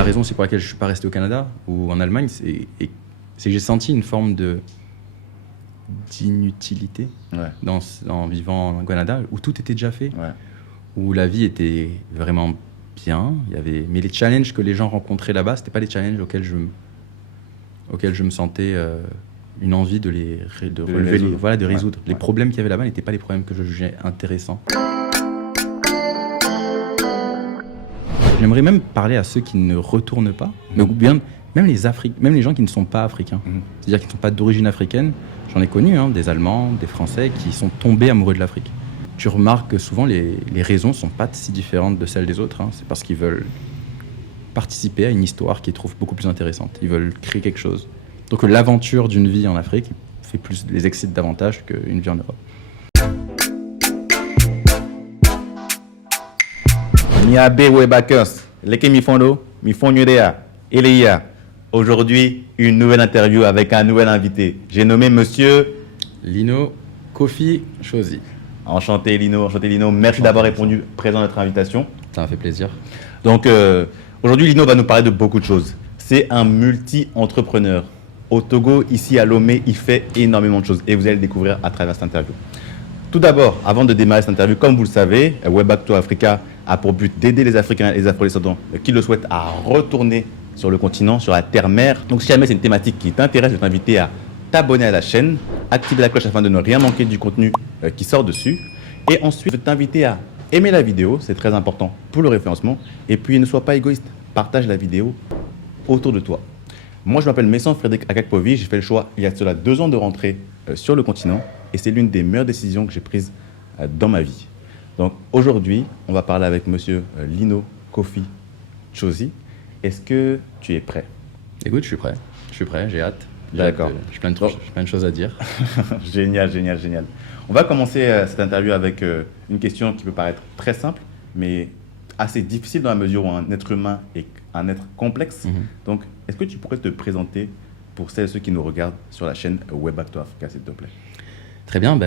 la raison c'est pour laquelle je ne suis pas resté au Canada ou en Allemagne, c'est que j'ai senti une forme d'inutilité en vivant au Canada, où tout était déjà fait, où la vie était vraiment bien. Mais les challenges que les gens rencontraient là-bas, ce n'étaient pas les challenges auxquels je me sentais une envie de résoudre. Les problèmes qu'il y avait là-bas n'étaient pas les problèmes que je jugeais intéressants. J'aimerais même parler à ceux qui ne retournent pas, mais bien même les gens qui ne sont pas africains, c'est-à-dire qui ne sont pas d'origine africaine. J'en ai connu, des Allemands, des Français qui sont tombés amoureux de l'Afrique. Tu remarques que souvent les raisons ne sont pas si différentes de celles des autres. C'est parce qu'ils veulent participer à une histoire qu'ils trouvent beaucoup plus intéressante. Ils veulent créer quelque chose. Donc l'aventure d'une vie en Afrique les excite davantage qu'une vie en Europe. Niabe Webakers, leke mifondo, mifonyodea, Elia. Aujourd'hui, une nouvelle interview avec un nouvel invité. J'ai nommé monsieur Lino Kofi Chosi. Enchanté Lino. Merci d'avoir répondu présent à notre invitation. Ça m'a fait plaisir. Donc aujourd'hui, Lino va nous parler de beaucoup de choses. C'est un multi-entrepreneur. Au Togo, ici à Lomé, il fait énormément de choses et vous allez le découvrir à travers cette interview. Tout d'abord, avant de démarrer cette interview, comme vous le savez, Weback to Africa a pour but d'aider les Africains et les Afro-descendants qui le souhaitent à retourner sur le continent, sur la terre-mère. Donc si jamais c'est une thématique qui t'intéresse, je vais t'inviter à t'abonner à la chaîne, activer la cloche afin de ne rien manquer du contenu qui sort dessus. Et ensuite, je vais t'inviter à aimer la vidéo, c'est très important pour le référencement. Et puis ne sois pas égoïste, partage la vidéo autour de toi. Moi je m'appelle Messan Frédéric Akakpovi, j'ai fait le choix il y a cela 2 ans de rentrer sur le continent et c'est l'une des meilleures décisions que j'ai prises dans ma vie. Donc aujourd'hui, on va parler avec monsieur Lino Kofi Chosi. Est-ce que tu es prêt? Écoute, je suis prêt, j'ai hâte. D'accord. J'ai plein de choses à dire. Génial. On va commencer cette interview avec une question qui peut paraître très simple, mais assez difficile dans la mesure où un être humain est un être complexe. Donc, est-ce que tu pourrais te présenter pour celles et ceux qui nous regardent sur la chaîne Weback to Africa, s'il te plaît? Très bien,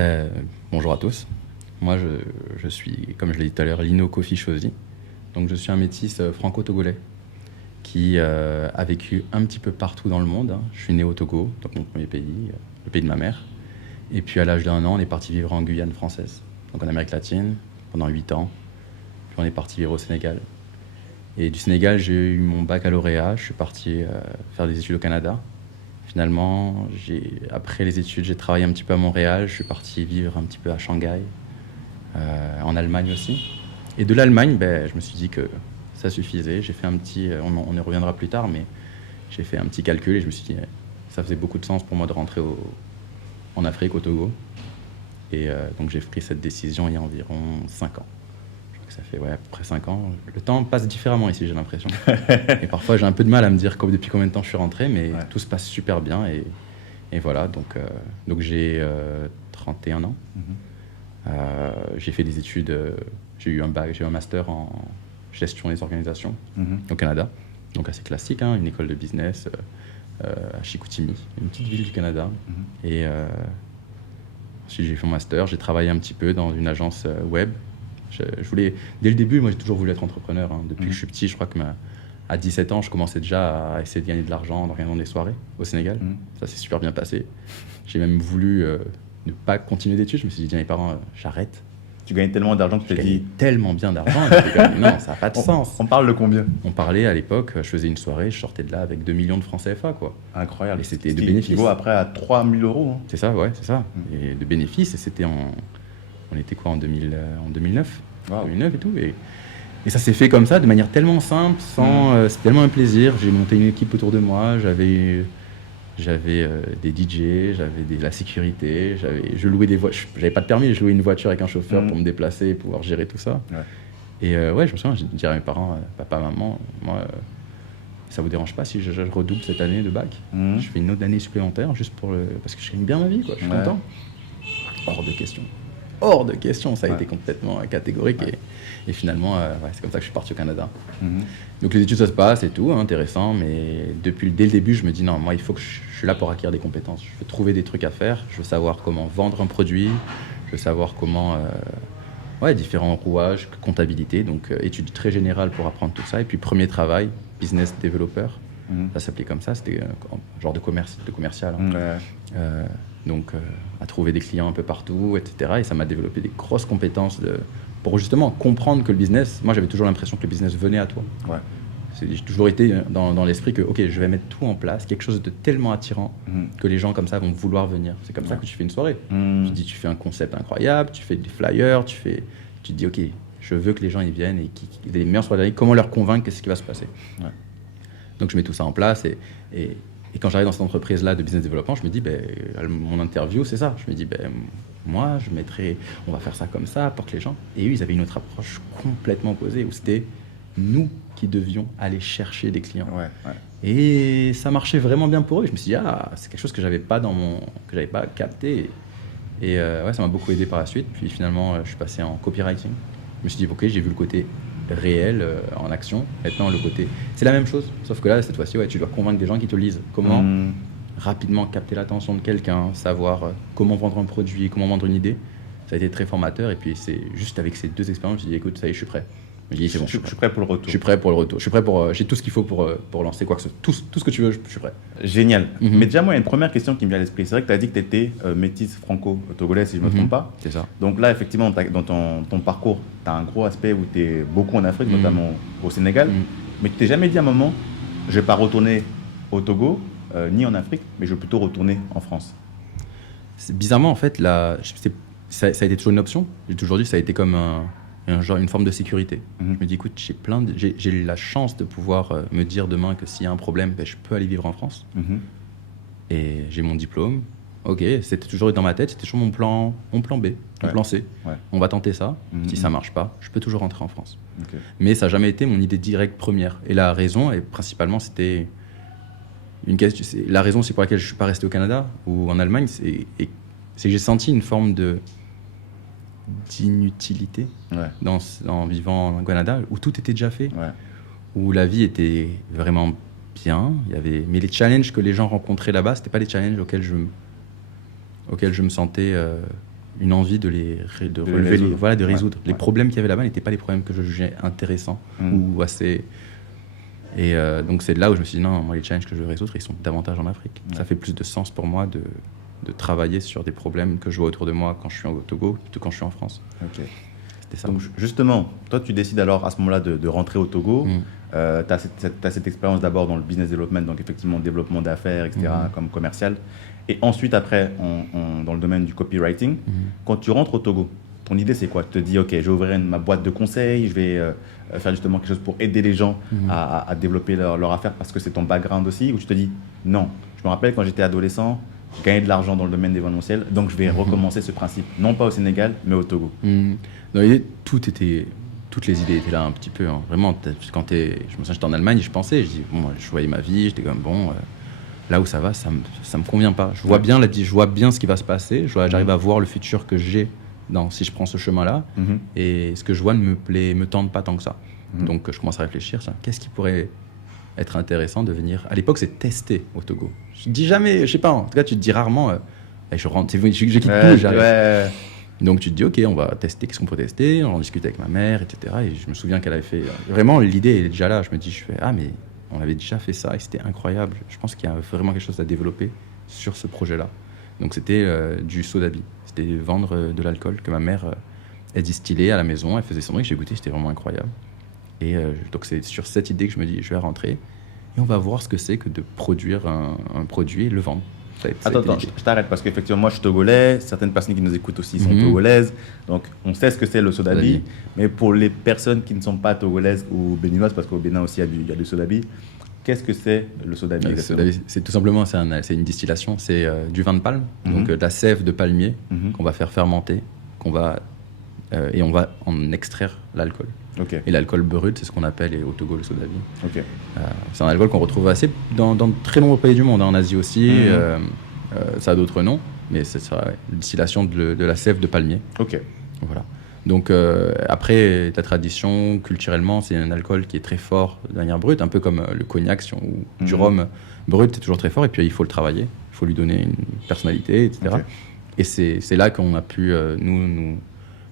bonjour à tous. Moi, je suis, comme je l'ai dit tout à l'heure, Lino Kofi Chosi. Donc, je suis un métis franco-togolais qui a vécu un petit peu partout dans le monde. Je suis né au Togo, donc mon premier pays, le pays de ma mère. Et puis à l'âge d'1 an, on est parti vivre en Guyane française, donc en Amérique latine, pendant 8 ans. Puis on est parti vivre au Sénégal. Et du Sénégal, j'ai eu mon baccalauréat, je suis parti faire des études au Canada. Finalement, après les études, j'ai travaillé un petit peu à Montréal, je suis parti vivre un petit peu à Shanghai, en Allemagne aussi. Et de l'Allemagne, je me suis dit que ça suffisait. J'ai fait un petit, on y reviendra plus tard, mais j'ai fait un petit calcul et je me suis dit ça faisait beaucoup de sens pour moi de rentrer en Afrique, au Togo. Et donc j'ai pris cette décision il y a environ 5 ans. Je crois que ça fait à peu près 5 ans. Le temps passe différemment ici, j'ai l'impression. Et parfois j'ai un peu de mal à me dire depuis combien de temps je suis rentré, mais tout se passe super bien. Et voilà, donc j'ai 31 ans. J'ai fait des études, j'ai eu un master en gestion des organisations au Canada, donc assez classique, une école de business à Chicoutimi, une petite ville du Canada. Et ensuite j'ai fait mon master, j'ai travaillé un petit peu dans une agence web. Je voulais, dès le début, moi j'ai toujours voulu être entrepreneur. Depuis que je suis petit, je crois que à 17 ans, je commençais déjà à essayer de gagner de l'argent en organisant des soirées au Sénégal. Ça s'est super bien passé. J'ai même voulu ne pas continuer d'études. Je me suis dit à mes parents, j'arrête. Tu gagnes tellement d'argent que tu t'es dit... tellement bien d'argent. Non, ça n'a pas de sens. On parle de combien? On parlait à l'époque, je faisais une soirée, je sortais de là avec 2 millions de francs CFA, quoi. Incroyable. Et c'était de bénéfices. Qui vaut après à 3 000 euros. C'est ça, ouais, c'est ça. Et de bénéfices, et c'était on était quoi en 2009 2009 et tout. Et ça s'est fait comme ça, de manière tellement simple, c'était tellement un plaisir. J'ai monté une équipe autour de moi, j'avais des DJ, j'avais la sécurité, je louais des voitures, j'avais pas de permis, je louais une voiture avec un chauffeur pour me déplacer et pouvoir gérer tout ça. Et je me souviens, je dirais à mes parents, papa, maman, moi, ça vous dérange pas si je redouble cette année de bac? Je fais une autre année supplémentaire juste parce que je gagne bien ma vie, quoi. Je suis content. Hors de question, ça a été complètement catégorique. Et finalement, c'est comme ça que je suis parti au Canada. Donc les études, ça se passe et tout, intéressant, mais dès le début, je me dis non, moi, il faut que je suis là pour acquérir des compétences. Je veux trouver des trucs à faire, je veux savoir comment vendre un produit, je veux savoir comment Ouais, différents rouages, comptabilité, donc études très générales pour apprendre tout ça. Et puis premier travail, business developer, ça s'appelait comme ça, c'était un genre de commercial. Hein. Donc à trouver des clients un peu partout, etc. Et ça m'a développé des grosses compétences pour justement comprendre que le business, moi j'avais toujours l'impression que le business venait à toi. Ouais. J'ai toujours été dans l'esprit que ok, je vais mettre tout en place, quelque chose de tellement attirant que les gens comme ça vont vouloir venir. C'est comme ça que tu fais une soirée. Tu fais un concept incroyable, tu fais des flyers, tu te dis ok, je veux que les gens ils viennent et qu'ils aient les meilleures soirées. Comment leur convaincre qu'est-ce qui va se passer. Ouais. Donc je mets tout ça en place et quand j'arrive dans cette entreprise-là de business development, je me dis mon interview c'est ça. Je me dis moi on va faire ça comme ça pour que les gens. Et eux ils avaient une autre approche complètement opposée où c'était nous qui devions aller chercher des clients. Ouais. Et ça marchait vraiment bien pour eux. Je me suis dit, c'est quelque chose que j'avais pas capté. Et ça m'a beaucoup aidé par la suite. Puis finalement, je suis passé en copywriting. Je me suis dit, ok, j'ai vu le côté réel en action. Maintenant, le côté, c'est la même chose. Sauf que là, cette fois-ci, tu dois convaincre des gens qui te lisent. Comment rapidement capter l'attention de quelqu'un, savoir comment vendre un produit, comment vendre une idée. Ça a été très formateur. Et puis, c'est juste avec ces 2 expériences, je me suis dit, écoute, ça y est, je suis prêt. Je suis prêt pour le retour. Je suis prêt pour le retour. Je suis prêt j'ai tout ce qu'il faut pour lancer quoi que ce soit. Tout ce que tu veux, je suis prêt. Génial. Mais déjà, moi, il y a une première question qui me vient à l'esprit. C'est vrai que tu as dit que tu étais métisse franco-togolaise, si je ne me trompe pas. C'est ça. Donc là, effectivement, dans ton parcours, tu as un gros aspect où tu es beaucoup en Afrique, notamment au Sénégal. Mais tu t'es jamais dit à un moment, je ne vais pas retourner au Togo, ni en Afrique, mais je vais plutôt retourner en France. Bizarrement, en fait, ça a été toujours une option. J'ai toujours dit que ça a été comme une forme de sécurité. Je me dis, écoute, j'ai la chance de pouvoir me dire demain que s'il y a un problème, je peux aller vivre en France. Et j'ai mon diplôme. Ok, c'était toujours dans ma tête, c'était toujours mon plan B, mon plan C. Ouais. On va tenter ça. Si ça marche pas, je peux toujours rentrer en France. Okay. Mais ça n'a jamais été mon idée directe première. Et la raison, et principalement, c'était la raison c'est pour laquelle je ne suis pas resté au Canada ou en Allemagne, c'est que j'ai senti une forme d'inutilité en vivant au Canada, où tout était déjà fait, où la vie était vraiment bien. Mais les challenges que les gens rencontraient là-bas, ce n'étaient pas les challenges auxquels je me sentais une envie de résoudre. Les problèmes qu'il y avait là-bas n'étaient pas les problèmes que je jugeais intéressants ou assez... Et donc c'est là où je me suis dit, non, moi les challenges que je veux résoudre, ils sont davantage en Afrique. Ça fait plus de sens pour moi de travailler sur des problèmes que je vois autour de moi quand je suis au Togo plutôt que quand je suis en France. Okay. C'était ça. Donc justement, toi tu décides alors à ce moment-là de rentrer au Togo. Tu as cette expérience d'abord dans le business development, donc effectivement développement d'affaires, etc., comme commercial. Et ensuite après, dans le domaine du copywriting, quand tu rentres au Togo, ton idée c'est quoi? Tu te dis, ok, je vais ouvrir ma boîte de conseils, je vais faire justement quelque chose pour aider les gens à développer leur affaire parce que c'est ton background aussi, ou tu te dis, non, je me rappelle quand j'étais adolescent, je gagnais de l'argent dans le domaine d'événementiel, donc je vais recommencer ce principe, non pas au Sénégal, mais au Togo. Dans l'idée, toutes les idées étaient là un petit peu. Hein. Vraiment, je me souviens, j'étais en Allemagne, je pensais, je voyais ma vie, j'étais comme là où ça va, ça me convient pas. Je vois bien ce qui va se passer, j'arrive à voir le futur que j'ai si je prends ce chemin-là, et ce que je vois ne me tente pas tant que ça. Donc je commence à réfléchir, qu'est-ce qui pourrait être intéressant de venir. À l'époque, c'est tester au Togo. Je dis jamais, je sais pas, en tout cas, tu te dis rarement, je rentre, je quitte tout, j'arrive. Donc tu te dis, ok, on va tester, qu'est-ce qu'on peut tester? On en discute avec ma mère, etc. Et je me souviens qu'elle avait fait, vraiment, l'idée est déjà là. Je me dis, mais on avait déjà fait ça et c'était incroyable. Je pense qu'il y a vraiment quelque chose à développer sur ce projet-là. Donc c'était du sodabi. C'était vendre de l'alcool que ma mère elle distillait à la maison, elle faisait son truc, j'ai goûté, c'était vraiment incroyable. Et donc c'est sur cette idée que je me dis, je vais rentrer et on va voir ce que c'est que de produire un produit et le vendre. Attends, je t'arrête parce qu'effectivement, moi je suis togolais, certaines personnes qui nous écoutent aussi sont togolaises, donc on sait ce que c'est le sodabi, mais pour les personnes qui ne sont pas togolaises ou béninoises, parce qu'au Bénin aussi il y a du sodabi, qu'est-ce que c'est le sodabi? C'est tout simplement c'est une distillation, c'est du vin de palme, donc de la sève de palmier qu'on va faire fermenter, et on va en extraire l'alcool. Okay. Et l'alcool brut, c'est ce qu'on appelle au Togo le sodabi. Okay. C'est un alcool qu'on retrouve assez dans de très nombreux pays du monde, en Asie aussi. Ça a d'autres noms, mais c'est ça, la distillation de la sève de palmier. Okay. Voilà. Donc après, la tradition, culturellement, c'est un alcool qui est très fort de manière brute, un peu comme le cognac ou du rhum brut, c'est toujours très fort. Et puis il faut le travailler, il faut lui donner une personnalité, etc. Okay. Et c'est là qu'on a pu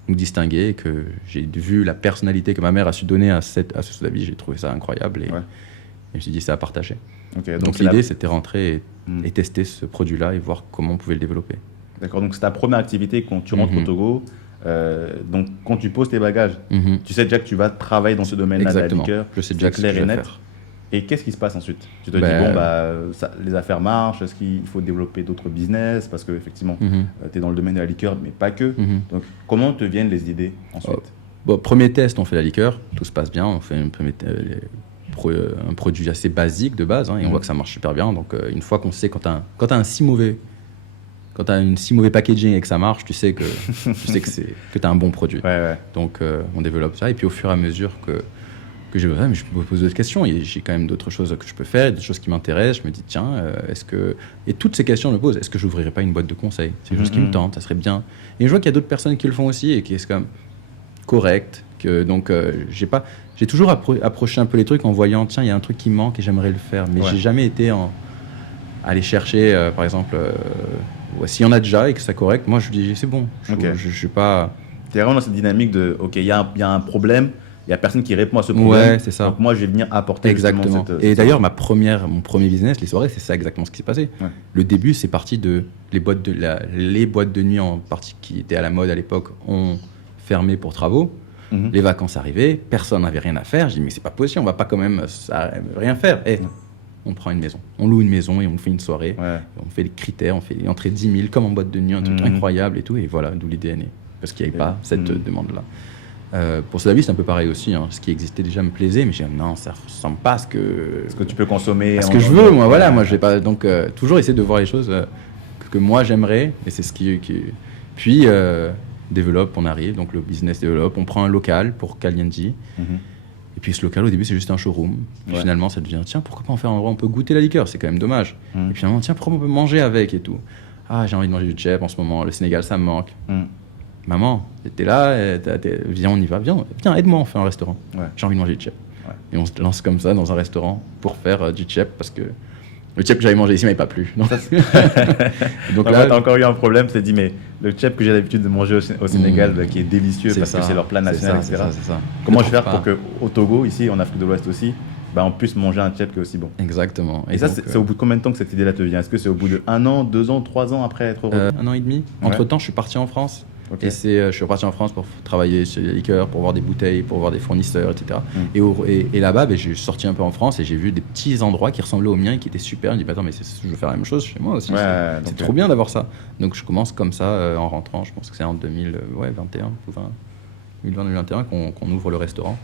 nous nous distinguer et que j'ai vu la personnalité que ma mère a su donner à ce soda-vie. J'ai trouvé ça incroyable et je me suis dit c'est à partager. Okay, donc l'idée, c'était rentrer et tester ce produit-là et voir comment on pouvait le développer. D'accord, donc c'est ta première activité quand tu rentres au Togo. Donc quand tu poses tes bagages, tu sais déjà que tu vas travailler dans ce domaine-là de la liqueur. Je sais déjà clair ce que et net. faire. Et qu'est-ce qui se passe ensuite? Tu te dis, les affaires marchent, est-ce qu'il faut développer d'autres business? Parce qu'effectivement, tu es dans le domaine de la liqueur, mais pas que. Donc, comment te viennent les idées ensuite? Premier test, on fait la liqueur, tout se passe bien, on fait un produit assez basique de base, et on voit que ça marche super bien. Donc, une fois qu'on sait, quand tu as un si mauvais packaging et que ça marche, tu sais que tu as un bon produit. Donc, on développe ça, et puis au fur et à mesure que je me pose d'autres questions. Et j'ai quand même d'autres choses que je peux faire, des choses qui m'intéressent. Je me dis, tiens, Et toutes ces questions je me pose. Est-ce que je n'ouvrirais pas une boîte de conseil? C'est quelque chose qui me tente, ça serait bien. Et je vois qu'il y a d'autres personnes qui le font aussi et qui est quand même correct. Donc, j'ai toujours approché un peu les trucs en voyant, tiens, il y a un truc qui manque et j'aimerais le faire. Mais j'ai jamais été aller chercher, par exemple, s'il y en a déjà et que c'est correct, moi, je dis, c'est bon. Je suis pas... Tu es vraiment dans cette dynamique de, OK, il y a un problème. Il n'y a personne qui répond à ce problème. Ouais, c'est ça. Donc moi, je vais venir apporter exactement. Et d'ailleurs, mon premier business, les soirées, c'est ça exactement ce qui s'est passé. Le début, c'est parti de les boîtes de nuit en partie qui étaient à la mode à l'époque ont fermé pour travaux. Les vacances arrivaient, personne n'avait rien à faire. Je dis mais c'est pas possible, on va pas quand même rien faire. On prend une maison, on loue une maison et on fait une soirée. On fait les critères, on fait les entrées 10 000 comme en boîte de nuit, un truc incroyable et tout. Et voilà, d'où l'idée est née. Parce qu'il n'y avait pas cette demande-là. Pour soda-vie, c'est un peu pareil aussi. Ce qui existait déjà me plaisait, mais j'ai dit non, ça ressemble pas à ce que tu peux consommer. À ce que je veux, moi. Voilà, moi, je vais pas. Donc, toujours essayer de voir les choses que moi j'aimerais, et c'est ce qui. Puis, développe, on arrive, donc le business développe. On prend un local pour Kalyendi. Et puis, ce local, au début, c'est juste un showroom. Puis, finalement, ça devient tiens, pourquoi pas en faire un endroit où on peut goûter la liqueur? C'est quand même dommage. Et puis, finalement, tiens, pourquoi on peut manger avec et tout? Ah, j'ai envie de manger du tchèp en ce moment. Le Sénégal, ça me manque. Maman, t'es là, viens, on y va, viens, aide-moi, on fait un restaurant. J'ai envie de manger du tchèp. Et on se lance comme ça dans un restaurant pour faire du tchèp parce que le tchèp que j'avais mangé ici m'avait pas plu. Donc là, t'as encore eu un problème, tu t'es dit, mais le tchèp que j'ai l'habitude de manger au Sénégal, qui est délicieux parce que c'est leur plat national, etc. Comment je vais faire pour qu'au Togo, ici, en Afrique de l'Ouest aussi, on puisse manger un tchèp qui est aussi bon? Exactement. Et ça, c'est au bout de combien de temps que cette idée-là te vient? Est-ce que c'est au bout de 1 an, 2 ans, 3 ans après être heureux? 1 an et demi. Entre-temps, je suis parti en France. Et je suis reparti en France pour travailler sur les liqueurs, pour voir des bouteilles, pour voir des fournisseurs, etc. Et là-bas, j'ai sorti un peu en France et j'ai vu des petits endroits qui ressemblaient aux miens et qui étaient super. Je me dis, attends, mais je veux faire la même chose chez moi aussi. C'est trop bien d'avoir ça. Donc je commence comme ça en rentrant. Je pense que c'est en 2021 ou 2021 qu'on ouvre le restaurant.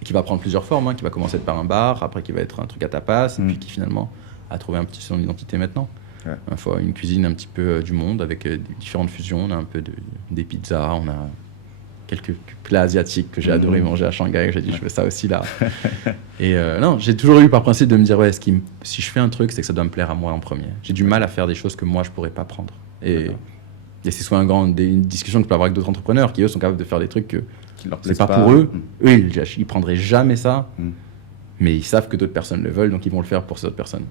Et qui va prendre plusieurs formes. Qui va commencer par un bar, après qui va être un truc à tapas, et puis qui finalement a trouvé un petit son d'identité maintenant. Une cuisine un petit peu du monde avec différentes fusions. On a un peu des pizzas, on a quelques plats asiatiques que j'ai adoré manger à Shanghai. J'ai dit, je veux ça aussi là. Et non, j'ai toujours eu par principe de me dire, si je fais un truc, c'est que ça doit me plaire à moi en premier. J'ai du mal à faire des choses que moi, je pourrais pas prendre. Et c'est souvent une discussion que je peux avoir avec d'autres entrepreneurs qui, eux, sont capables de faire des trucs que c'est pas pour eux. Eux, ils prendraient jamais ça, mais ils savent que d'autres personnes le veulent, donc ils vont le faire pour ces autres personnes.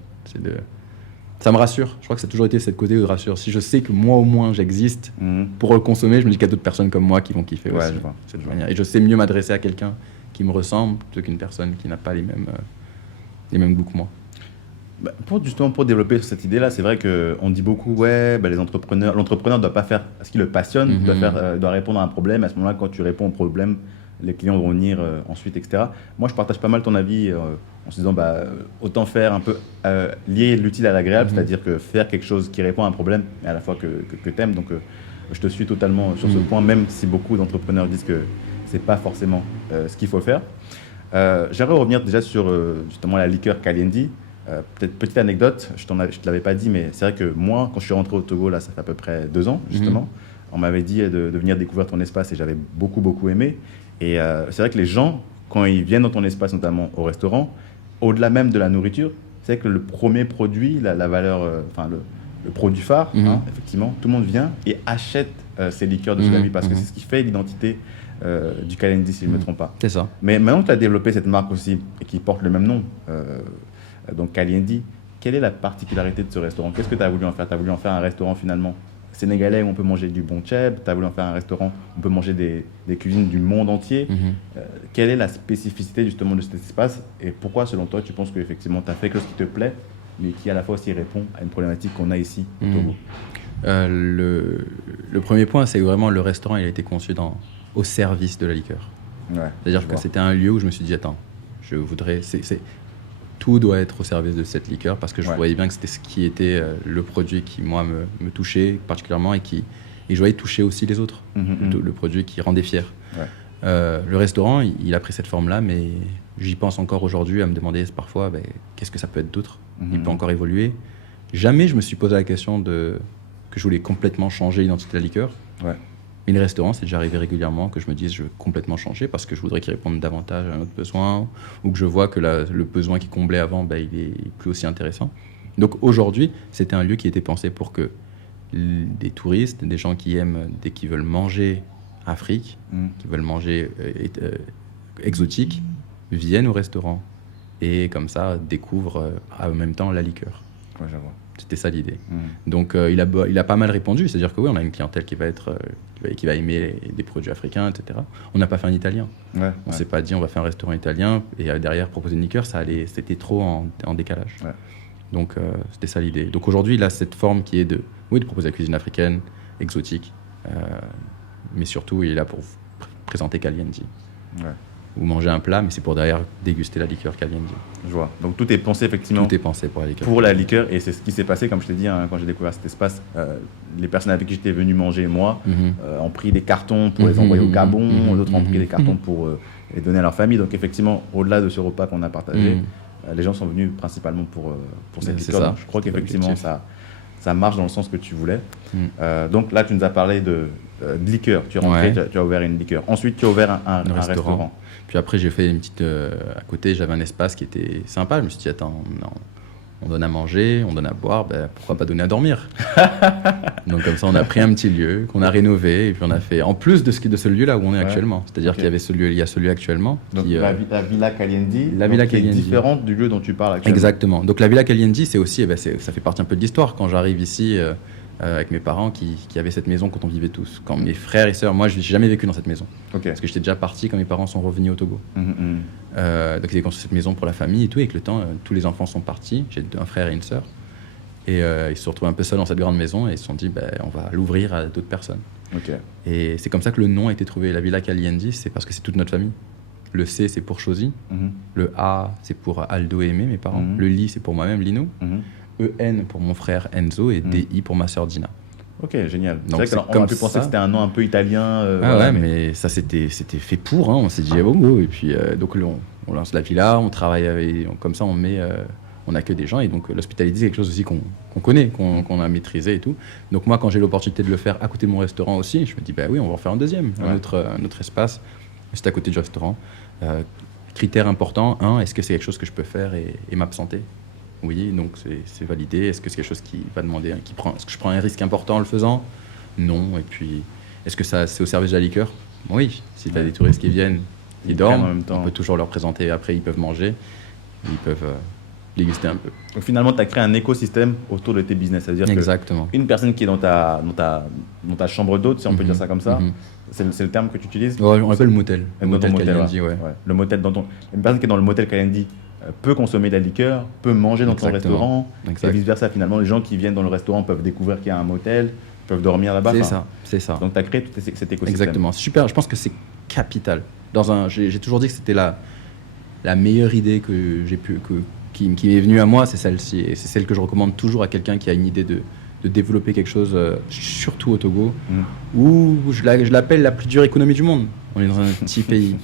Ça me rassure. Je crois que ça a toujours été cette côté où je rassure. Si je sais que moi, au moins, j'existe pour le consommer, je me dis qu'il y a d'autres personnes comme moi qui vont kiffer aussi. Cette manière. Et je sais mieux m'adresser à quelqu'un qui me ressemble plutôt qu'une personne qui n'a pas les mêmes goûts que moi. Justement, pour développer cette idée-là, c'est vrai qu'on dit beaucoup, l'entrepreneur ne doit pas faire ce qui le passionne, doit répondre à un problème. À ce moment-là, quand tu réponds au problème, les clients vont venir ensuite, etc. Moi, je partage pas mal ton avis en se disant, autant faire un peu lier l'utile à l'agréable, c'est-à-dire que faire quelque chose qui répond à un problème, mais à la fois que tu aimes. Donc, je te suis totalement sur ce point, même si beaucoup d'entrepreneurs disent que c'est pas forcément ce qu'il faut faire. J'aimerais revenir déjà sur justement la liqueur Kalyendi. Peut-être petite anecdote, je te l'avais pas dit, mais c'est vrai que moi, quand je suis rentré au Togo, là, ça fait à peu près 2 ans, justement, on m'avait dit de venir découvrir ton espace et j'avais beaucoup, beaucoup aimé. Et c'est vrai que les gens, quand ils viennent dans ton espace, notamment au restaurant, au-delà même de la nourriture, c'est que le premier produit, la valeur, le produit phare, effectivement, tout le monde vient et achète ces liqueurs de soda-vie parce que c'est ce qui fait l'identité du Kalyendi, si je ne me trompe pas. C'est ça. Mais maintenant que tu as développé cette marque aussi et qui porte le même nom, donc Kalyendi, quelle est la particularité de ce restaurant? Qu'est-ce que tu as voulu en faire? Tu as voulu en faire un restaurant finalement sénégalais où on peut manger du bon tchèp, tu as voulu en faire un restaurant où on peut manger des cuisines du monde entier. Quelle est la spécificité justement de cet espace et pourquoi selon toi tu penses qu'effectivement tu as fait quelque chose qui te plaît mais qui à la fois aussi répond à une problématique qu'on a ici au Togo? Le premier point, c'est que vraiment le restaurant il a été conçu au service de la liqueur. Ouais, C'est-à-dire que c'était un lieu où je me suis dit, attends, je voudrais... tout doit être au service de cette liqueur parce que je voyais bien que c'était ce qui était le produit qui, moi, me touchait particulièrement et je voyais toucher aussi les autres, le produit qui rendait fier. Ouais. Le restaurant, il a pris cette forme-là, mais j'y pense encore aujourd'hui à me demander parfois qu'est-ce que ça peut être d'autre. Il peut encore évoluer. Jamais je me suis posé la question que je voulais complètement changer l'identité de la liqueur. Ouais. Mais le restaurant, c'est déjà arrivé régulièrement que je me dise je veux complètement changer parce que je voudrais qu'il réponde davantage à un autre besoin ou que je vois que le besoin qui comblait avant, il est plus aussi intéressant. Donc aujourd'hui, c'était un lieu qui était pensé pour que des touristes, des gens qui aiment, qui veulent manger Afrique, qui veulent manger exotique, viennent au restaurant et comme ça découvrent en même temps la liqueur. Ouais, je vois. C'était ça l'idée. Donc il a pas mal répondu, c'est-à-dire que oui, on a une clientèle qui va aimer des produits africains, etc. On n'a pas fait un italien. On s'est pas dit on va faire un restaurant italien et derrière proposer une liqueur, c'était trop en décalage. Ouais. Donc c'était ça l'idée. Donc aujourd'hui, il a cette forme qui est de proposer la cuisine africaine, exotique, mais surtout il est là pour présenter Kaliendi. Ouais. Ou manger un plat, mais c'est pour derrière déguster la liqueur Kaliendi. Je vois. Donc tout est pensé effectivement. Tout est pensé pour la liqueur. Pour la liqueur, et c'est ce qui s'est passé, comme je t'ai dit, quand j'ai découvert cet espace. Les personnes avec qui j'étais venu manger, moi, ont pris des cartons pour les envoyer au Gabon, d'autres ont pris des cartons pour les donner à leur famille. Donc effectivement, au-delà de ce repas qu'on a partagé, les gens sont venus principalement pour cette liqueur. Donc, je crois qu'effectivement, ça marche dans le sens que tu voulais. Donc là, tu nous as parlé de liqueur. Tu es rentré, tu as ouvert une liqueur. Ensuite, tu as ouvert un restaurant. Puis après, j'ai fait une petite... à côté, j'avais un espace qui était sympa. Je me suis dit, attends, on donne à manger, on donne à boire, pourquoi pas donner à dormir? Donc comme ça, on a pris un petit lieu qu'on a rénové et puis on a fait, en plus de ce lieu-là où on est actuellement. C'est-à-dire qu'il y avait il y a ce lieu actuellement. Donc la Villa Kaliendi, qui est différente du lieu dont tu parles actuellement. Exactement. Donc la Villa Kaliendi, c'est aussi, ça fait partie un peu de l'histoire. Quand j'arrive ici... avec mes parents qui avaient cette maison quand on vivait tous. Quand mes frères et sœurs, moi je n'ai jamais vécu dans cette maison. Parce que j'étais déjà parti quand mes parents sont revenus au Togo. Donc ils avaient construit cette maison pour la famille et tout. Et avec le temps, tous les enfants sont partis. J'ai un frère et une sœur. Et ils se sont retrouvés un peu seuls dans cette grande maison et ils se sont dit on va l'ouvrir à d'autres personnes. Et c'est comme ça que le nom a été trouvé. La Villa Kaliendi, c'est parce que c'est toute notre famille. Le C, c'est pour Chosy. Le A, c'est pour Aldo et Aimé, mes parents. Le Li, c'est pour moi-même, Lino. EN pour mon frère Enzo et DI pour ma sœur Dina. Ok, génial. C'est vrai qu'on a pu penser que c'était un nom un peu italien. Mais ça c'était fait pour. On s'est dit go. Et puis donc on lance la villa, on travaille comme ça, on accueille des gens et donc l'hospitalité c'est quelque chose aussi qu'on connaît, qu'on a maîtrisé et tout. Donc moi quand j'ai l'opportunité de le faire à côté de mon restaurant aussi, je me dis oui on va en faire un deuxième, un autre espace juste à côté du restaurant. Critère important, est-ce que c'est quelque chose que je peux faire et m'absenter? Oui, donc c'est validé. Est-ce que c'est quelque chose qui va demander, est-ce que je prends un risque important en le faisant? Non. Et puis, est-ce que c'est au service de la liqueur? Oui. Si tu as des touristes qui viennent, ils dorment, en même temps. On peut toujours leur présenter. Après, ils peuvent manger, ils peuvent déguster un peu. Donc finalement, tu as créé un écosystème autour de tes business. C'est-à-dire qu'une personne qui est dans ta chambre d'hôte, si on peut dire ça comme ça, c'est le terme que tu utilises? On l'appelle le motel. Le motel Kaliendi, Le motel une personne qui est dans le motel Kaliendi peut consommer de la liqueur, peut manger dans ton restaurant, et vice-versa. Finalement, les gens qui viennent dans le restaurant peuvent découvrir qu'il y a un motel, peuvent dormir là-bas. C'est ça. Donc, tu as créé tout cet écosystème. Exactement. Super. Je pense que c'est capital. J'ai toujours dit que c'était la meilleure idée que qui m'est venue à moi, c'est celle-ci. Et c'est celle que je recommande toujours à quelqu'un qui a une idée de développer quelque chose, surtout au Togo, où je l'appelle la plus dure économie du monde. On est dans un petit pays.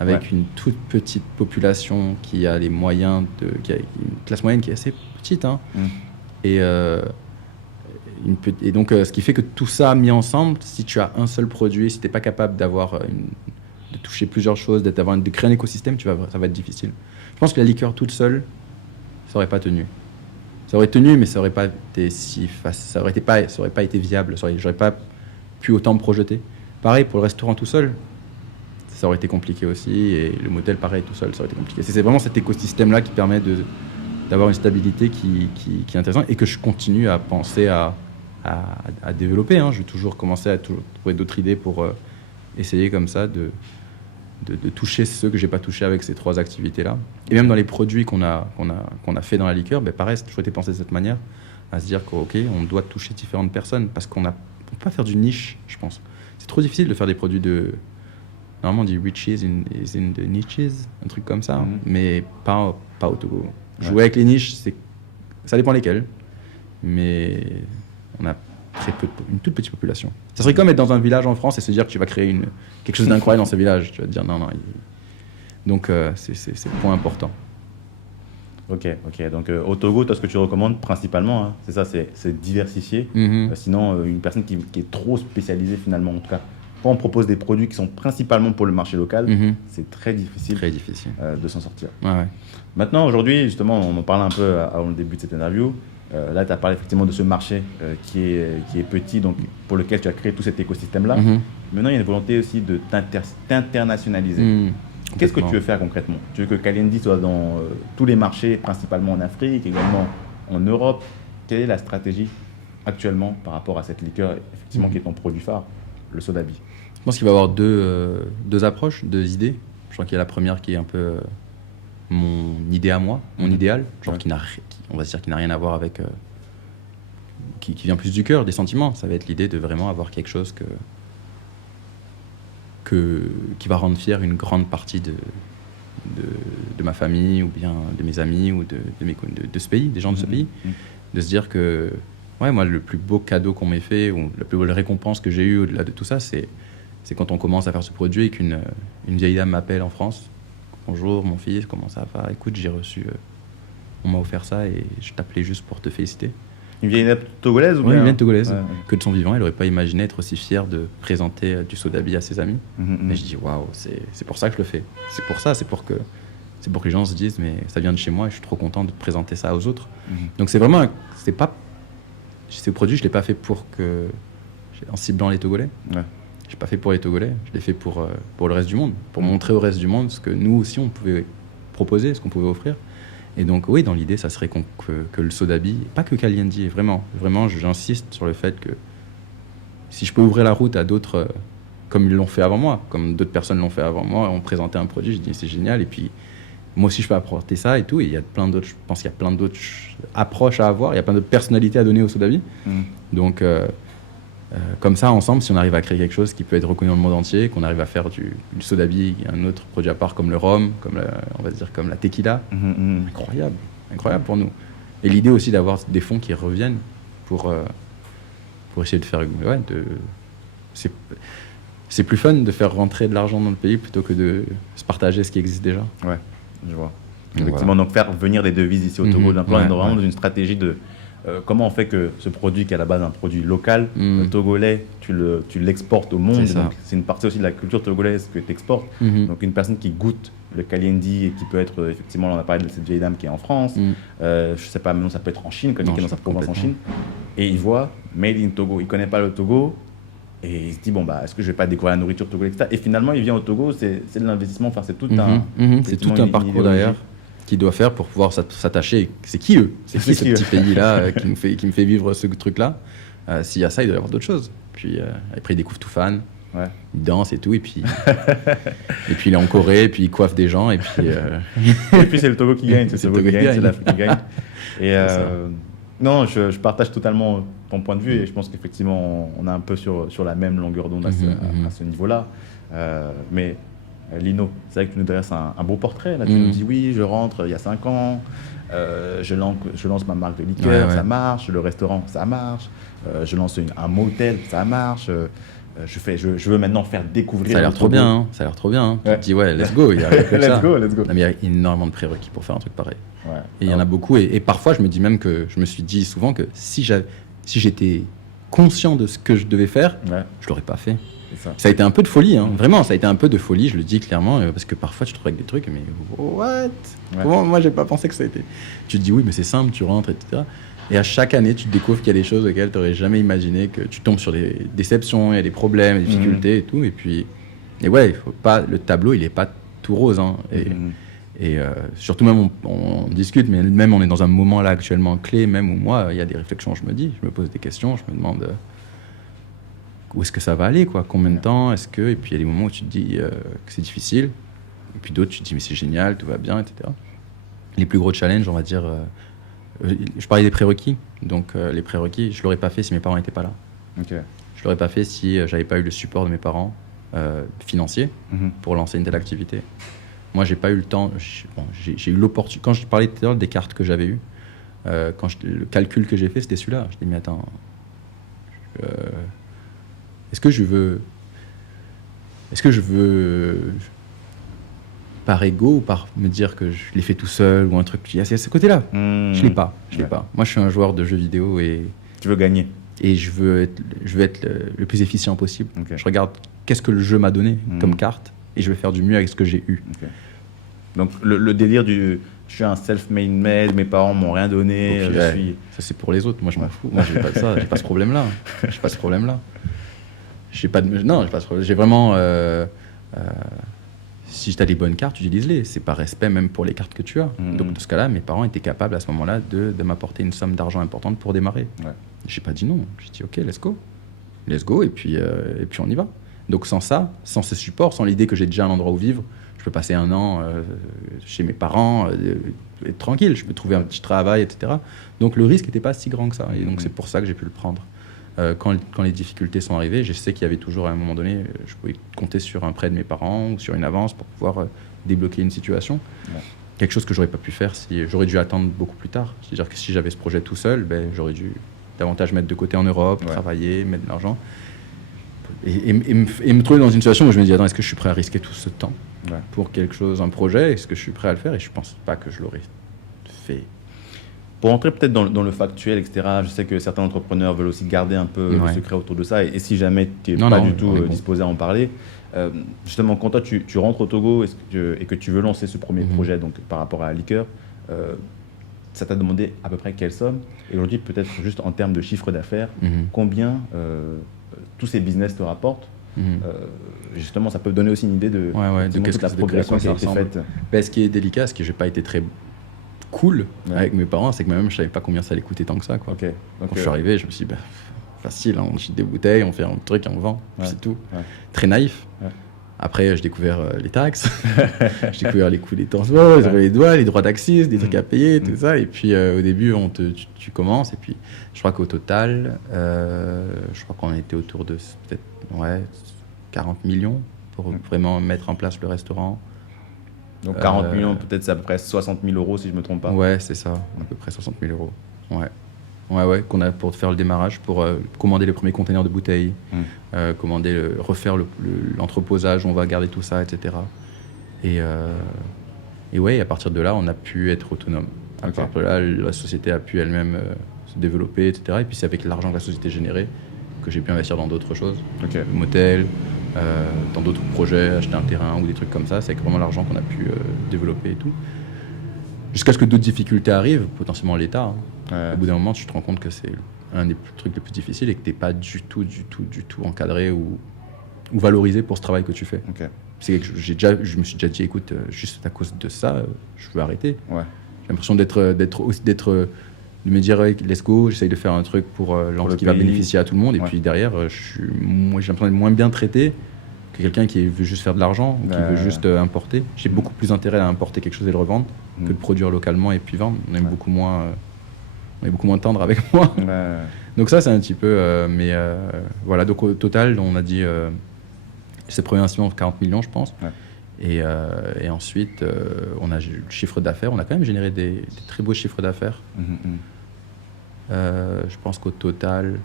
Avec une toute petite population qui a les moyens, qui a une classe moyenne qui est assez petite. Et donc, ce qui fait que tout ça mis ensemble, si tu as un seul produit, si tu n'es pas capable de toucher plusieurs choses, de créer un écosystème, ça va être difficile. Je pense que la liqueur toute seule, ça n'aurait pas tenu. Ça aurait tenu, mais ça n'aurait pas été ça aurait pas été viable. J'aurais pas pu autant me projeter. Pareil pour le restaurant tout seul. Ça aurait été compliqué aussi, et le motel pareil tout seul, ça aurait été compliqué. C'est vraiment cet écosystème-là qui permet d'avoir une stabilité qui est intéressante et que je continue à penser à à développer. Hein. Je vais toujours commencer à trouver d'autres idées pour essayer comme ça de toucher ceux que j'ai pas touchés avec ces 3 activités-là. Et même dans les produits qu'on a fait dans la liqueur, pareil, c'est toujours été pensé de cette manière, à se dire qu'on doit toucher différentes personnes parce qu'on peut pas faire du niche, je pense. C'est trop difficile de faire des produits de... Normalement, on dit riches is in the niches, un truc comme ça, mais pas au Togo. Jouer avec les niches, ça dépend lesquelles, mais on a une toute petite population. Ça serait comme être dans un village en France et se dire que tu vas créer quelque chose d'incroyable dans ce village. Tu vas te dire non. Donc, c'est le point important. Ok. Donc, au Togo, toi, ce que tu recommandes principalement, hein, c'est ça, c'est diversifier. Sinon, une personne qui est trop spécialisée, finalement, en tout cas, quand on propose des produits qui sont principalement pour le marché local, c'est très difficile de s'en sortir. Ouais. Maintenant, aujourd'hui, justement, on en parlait un peu avant le début de cette interview. Là, tu as parlé effectivement de ce marché qui est petit, donc pour lequel tu as créé tout cet écosystème-là. Maintenant, il y a une volonté aussi de t'internationaliser. Qu'est-ce que tu veux faire concrètement? Tu veux que Kaliendi soit dans tous les marchés, principalement en Afrique, également en Europe. Quelle est la stratégie actuellement par rapport à cette liqueur, effectivement, qui est ton produit phare, le Sodabi? Je pense qu'il va y avoir deux approches, 2 idées. Je crois qu'il y a la première qui est un peu mon idée à moi, mon idéal, genre on va se dire qui n'a rien à voir avec... qui vient plus du cœur, des sentiments. Ça va être l'idée de vraiment avoir quelque chose qui va rendre fier une grande partie de ma famille ou bien de mes amis ou de ce pays, des gens de ce pays. De se dire que, moi, le plus beau cadeau qu'on m'ait fait ou la plus belle récompense que j'ai eue au-delà de tout ça, c'est quand on commence à faire ce produit et qu'une vieille dame m'appelle en France. Bonjour mon fils, comment ça va? Écoute, j'ai reçu... on m'a offert ça et je t'appelais juste pour te féliciter. Une vieille dame togolaise ou bien? Oui, une vieille togolaise. Que de son vivant, elle n'aurait pas imaginé être aussi fière de présenter du Sodabi à ses amis. Mais je dis, waouh, c'est pour ça que je le fais. C'est pour que les gens se disent, mais ça vient de chez moi et je suis trop content de présenter ça aux autres. Donc c'est vraiment... Ce produit, je ne l'ai pas fait en ciblant les Togolais. Je ne l'ai pas fait pour les Togolais, je l'ai fait pour le reste du monde, pour montrer au reste du monde ce que nous aussi on pouvait proposer, ce qu'on pouvait offrir. Et donc oui, dans l'idée, ça serait que le Sodabi, pas que Kaliendi, vraiment, j'insiste sur le fait que si je peux ouvrir la route à d'autres, comme ils l'ont fait avant moi, comme d'autres personnes l'ont fait avant moi, on présentait un produit, je dis c'est génial, et puis moi aussi je peux apporter ça et tout, et il y a plein d'autres, je pense qu'il y a plein d'autres approches à avoir, il y a plein d'autres personnalités à donner au Sodabi. Donc comme ça, ensemble, si on arrive à créer quelque chose qui peut être reconnu dans le monde entier, qu'on arrive à faire du Sodabi, un autre produit à part comme le rhum, on va dire comme la tequila, incroyable pour nous. Et l'idée aussi d'avoir des fonds qui reviennent pour essayer de faire... c'est plus fun de faire rentrer de l'argent dans le pays plutôt que de se partager ce qui existe déjà. Ouais, je vois. Effectivement, donc faire venir des devises ici au Togo, on est vraiment dans une stratégie de... comment on fait que ce produit qui est à la base un produit local, togolais, tu l'exportes au monde. C'est une partie aussi de la culture togolaise que tu exportes. Donc une personne qui goûte le Kaliendi et qui peut être, effectivement, on a parlé de cette vieille dame qui est en France, je sais pas, maintenant ça peut être en Chine, comme il est dans sa province en Chine, et il voit Made in Togo, il connaît pas le Togo, et il se dit, est-ce que je vais pas découvrir la nourriture togolaise, etc. Et finalement, il vient au Togo, c'est de l'investissement, enfin, c'est tout un parcours derrière qu'il doit faire pour pouvoir s'attacher. C'est qui eux? C'est qui ce petit pays-là qui me fait vivre ce truc-là? S'il y a ça, il doit y avoir d'autres choses. Puis après, il découvre Toufan, il danse et tout, et puis il est en Corée, et puis il coiffe des gens, et puis... et puis c'est le Togo qui gagne, c'est l'Afrique qui gagne. Et non, je partage totalement ton point de vue, et je pense qu'effectivement, on est un peu sur la même longueur d'onde à ce niveau-là. Mais... Lino, c'est vrai que tu nous dresses un beau portrait. Là. Tu nous dis, oui, je rentre il y a 5 ans, je lance ma marque de liqueur, ça marche, le restaurant, ça marche, je lance un motel, ça marche, je veux maintenant faire découvrir... Ça a l'air trop bien, ça a l'air trop bien. Tu te dis, let's go, il y a let's go. Non, mais il y a énormément de prérequis pour faire un truc pareil. Et il y en a beaucoup, et parfois je me dis même que, je me suis dit souvent que si j'étais conscient de ce que je devais faire, je l'aurais pas fait. Ça a été un peu de folie, vraiment, ça a été un peu de folie, je le dis clairement, parce que parfois tu te trouves avec des trucs, mais what? Comment moi j'ai pas pensé que ça a été... Tu te dis oui, mais c'est simple, tu rentres, etc. Et à chaque année, tu te découvres qu'il y a des choses auxquelles tu n'aurais jamais imaginé, que tu tombes sur des déceptions, il y a des problèmes, des difficultés et tout, et puis... Et faut pas... Le tableau, il est pas tout rose, Et surtout, même on discute, mais même on est dans un moment là actuellement clé, même où moi, il y a des réflexions, je me pose des questions, je me demande où est-ce que ça va aller, quoi, combien de temps, est-ce que... Et puis il y a des moments où tu te dis que c'est difficile, et puis d'autres, tu te dis mais c'est génial, tout va bien, etc. Les plus gros challenges, on va dire... je parlais des prérequis, donc les prérequis, je ne l'aurais pas fait si mes parents n'étaient pas là. Ok. Je l'aurais pas fait si j'avais pas eu le support de mes parents financier pour lancer une telle activité. Moi, j'ai pas eu le temps. J'ai eu l'opportunité. Quand je parlais tout à l'heure des cartes que j'avais eues, le calcul que j'ai fait, c'était celui-là. Je dis mais attends, est-ce que je veux par ego ou par me dire que je l'ai fait tout seul ou un truc. Il y a ce côté-là. Je l'ai pas. Moi, je suis un joueur de jeux vidéo et Tu veux gagner. Et je veux être le plus efficient possible. Okay. Je regarde qu'est-ce que le jeu m'a donné comme carte et je vais faire du mieux avec ce que j'ai eu. Okay. Donc le délire du je suis un self-made man, mes parents m'ont rien donné, Ça c'est pour les autres, moi je m'en fous. Moi j'ai pas ça, j'ai pas ce problème-là. J'ai vraiment si tu as des bonnes cartes, utilise-les. C'est par respect même pour les cartes que tu as. Donc dans ce cas-là, mes parents étaient capables à ce moment-là de m'apporter une somme d'argent importante pour démarrer. Ouais. J'ai pas dit non. J'ai dit ok, let's go, et puis on y va. Donc sans ça, sans ce support, sans l'idée que j'ai déjà un endroit où vivre, je peux passer un an chez mes parents, être tranquille, je peux trouver un petit travail, etc. Donc le risque n'était pas si grand que ça. Et donc c'est pour ça que j'ai pu le prendre. Quand les difficultés sont arrivées, je sais qu'il y avait toujours à un moment donné, je pouvais compter sur un prêt de mes parents ou sur une avance pour pouvoir débloquer une situation. Ouais. Quelque chose que j'aurais pas pu faire si j'aurais dû attendre beaucoup plus tard. C'est-à-dire que si j'avais ce projet tout seul, j'aurais dû davantage mettre de côté en Europe, travailler, mettre de l'argent. Et me trouver dans une situation où je me dis, attends, est-ce que je suis prêt à risquer tout ce temps pour quelque chose, un projet? Est-ce que je suis prêt à le faire? Et je pense pas que je l'aurais fait. Pour entrer peut-être dans le factuel, etc., je sais que certains entrepreneurs veulent aussi garder un peu le secret autour de ça. Et si jamais tu n'es pas du tout disposé à en parler, justement, quand toi tu rentres au Togo et que tu veux lancer ce premier projet, donc par rapport à la liqueur, ça t'a demandé à peu près quelle somme? Et aujourd'hui, peut-être juste en termes de chiffre d'affaires, combien tous ces business te rapportent? Justement, ça peut donner aussi une idée de toute la progression qui a été faite. Ce qui est délicat, ce que je n'ai pas été très cool avec mes parents, c'est que moi-même, je ne savais pas combien ça allait coûter tant que ça. Quoi. Quand je suis arrivé, je me suis dit, facile, hein, on achète des bouteilles, on fait un truc et on vend, c'est tout. Très naïf. Après, j'ai découvert les taxes, j'ai découvert les coûts des transports, les droits d'accise, des trucs à payer, tout ça. Et puis, au début, tu commences. Et puis, je crois qu'au total, je crois qu'on était autour de peut-être 40 millions pour vraiment mettre en place le restaurant. Donc, 40 millions, peut-être c'est à peu près 60 000 euros, si je ne me trompe pas. Ouais, c'est ça, à peu près 60 000 euros. Ouais, qu'on a pour faire le démarrage, pour commander les premiers containers de bouteilles, refaire l'entreposage, on va garder tout ça, etc. Et à partir de là, on a pu être autonome. À partir de là, la société a pu elle-même se développer, etc. Et puis c'est avec l'argent que la société générait que j'ai pu investir dans d'autres choses, le motel, dans d'autres projets, acheter un terrain ou des trucs comme ça. C'est avec vraiment l'argent qu'on a pu développer et tout. Jusqu'à ce que d'autres difficultés arrivent, potentiellement l'État. Au bout d'un moment, tu te rends compte que c'est un des trucs les plus difficiles et que tu n'es pas du tout encadré ou valorisé pour ce travail que tu fais. C'est que je me suis déjà dit, écoute, juste à cause de ça, je veux arrêter. J'ai l'impression de me dire, let's go, j'essaye de faire un truc pour qui va bénéficier à tout le monde. Et puis derrière, j'ai l'impression d'être moins bien traité que quelqu'un qui veut juste faire de l'argent, qui veut juste importer. J'ai beaucoup plus intérêt à importer quelque chose et le revendre que de produire localement et puis vendre. On est beaucoup moins tendre avec moi. Donc ça, c'est un petit peu... voilà, donc au total, on a dit... c'est le premier investissement de 40 millions, je pense. Et ensuite, on a le chiffre d'affaires. On a quand même généré des très beaux chiffres d'affaires. Je pense qu'au total,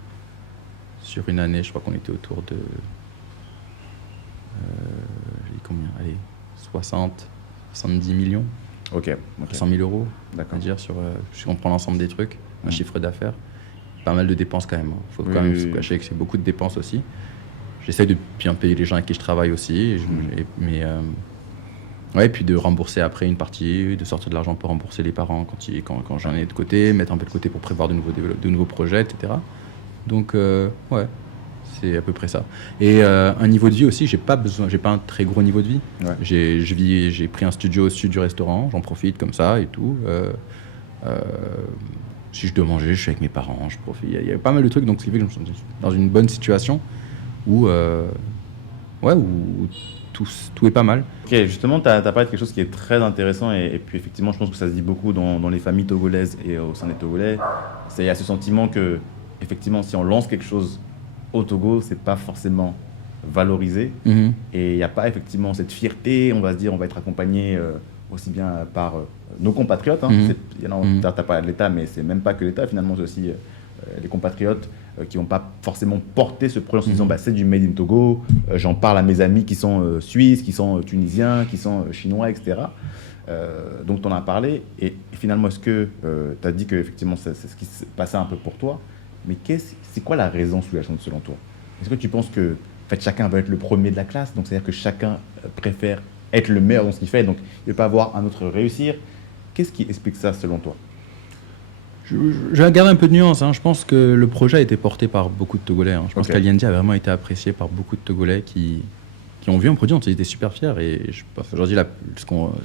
sur une année, je crois qu'on était autour de... j'ai dit combien? Allez, 70 millions. 100 000 euros, on va dire, si on prend l'ensemble des trucs, un chiffre d'affaires. Pas mal de dépenses quand même. Il faut quand même se cacher que c'est beaucoup de dépenses aussi. J'essaie de bien payer les gens avec qui je travaille aussi. Et puis de rembourser après une partie, de sortir de l'argent pour rembourser les parents quand j'en ai de côté, mettre un peu de côté pour prévoir de nouveaux projets, etc. Donc, C'est à peu près ça. Et un niveau de vie aussi, j'ai pas un très gros niveau de vie. Ouais. J'ai pris un studio au sud du restaurant, j'en profite comme ça et tout. Si je dois manger, je suis avec mes parents, je profite. Il y a pas mal de trucs, donc ce qui fait que je me sens dans une bonne situation où, où tout est pas mal. Ok, justement, tu as parlé de quelque chose qui est très intéressant et puis effectivement, je pense que ça se dit beaucoup dans les familles togolaises et au sein des Togolais. Il y a ce sentiment que, effectivement, si on lance quelque chose au Togo, c'est pas forcément valorisé et il n'y a pas effectivement cette fierté. On va se dire, on va être accompagné aussi bien par nos compatriotes. T'as parlé de l'État, mais c'est même pas que l'État, finalement, c'est aussi les compatriotes qui vont pas forcément porter ce projet en se disant c'est du made in Togo, j'en parle à mes amis qui sont suisses, qui sont tunisiens, qui sont chinois, etc. Donc tu en as parlé et finalement est-ce que tu as dit que effectivement c'est ce qui se passait un peu pour toi, mais c'est quoi la raison sous-jacente selon toi? Est-ce que tu penses que en fait, chacun veut être le premier de la classe, donc c'est-à-dire que chacun préfère être le meilleur dans ce qu'il fait, donc il ne veut pas voir un autre réussir? Qu'est-ce qui explique ça selon toi? Je vais garder un peu de nuance. Je pense que le projet a été porté par beaucoup de Togolais. Je pense qu'Aliandi a vraiment été apprécié par beaucoup de Togolais qui ont vu un produit dont ils étaient super fiers. Et je pense aujourd'hui,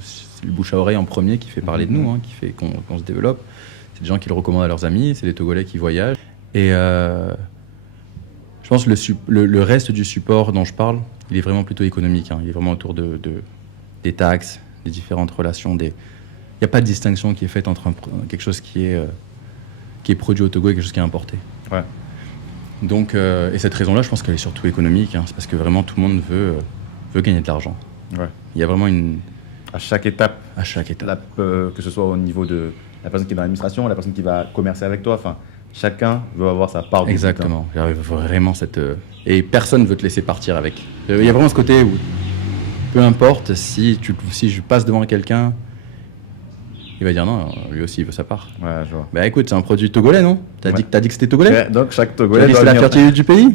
c'est le bouche à oreille en premier qui fait parler de nous, qui fait qu'on se développe. C'est des gens qui le recommandent à leurs amis, c'est des Togolais qui voyagent. Et je pense que le reste du support dont je parle, il est vraiment plutôt économique. Il est vraiment autour des taxes, des différentes relations. Il n'y a pas de distinction qui est faite entre quelque chose qui est produit au Togo et quelque chose qui est importé. Ouais. Donc, et cette raison-là, je pense qu'elle est surtout économique. C'est parce que vraiment tout le monde veut gagner de l'argent. Ouais. Il y a vraiment à chaque étape. Que ce soit au niveau de la personne qui est dans l'administration, la personne qui va commercer avec toi. Enfin, chacun veut avoir sa part. Exactement. Il y a vraiment et personne ne veut te laisser partir avec. Il y a vraiment ce côté où, peu importe si je passe devant quelqu'un, il va dire non, lui aussi il veut sa part. Ouais, je vois. Bah écoute, c'est un produit togolais, non? T'as dit que c'était togolais? Ouais, donc chaque Togolais doit c'est la fierté du pays.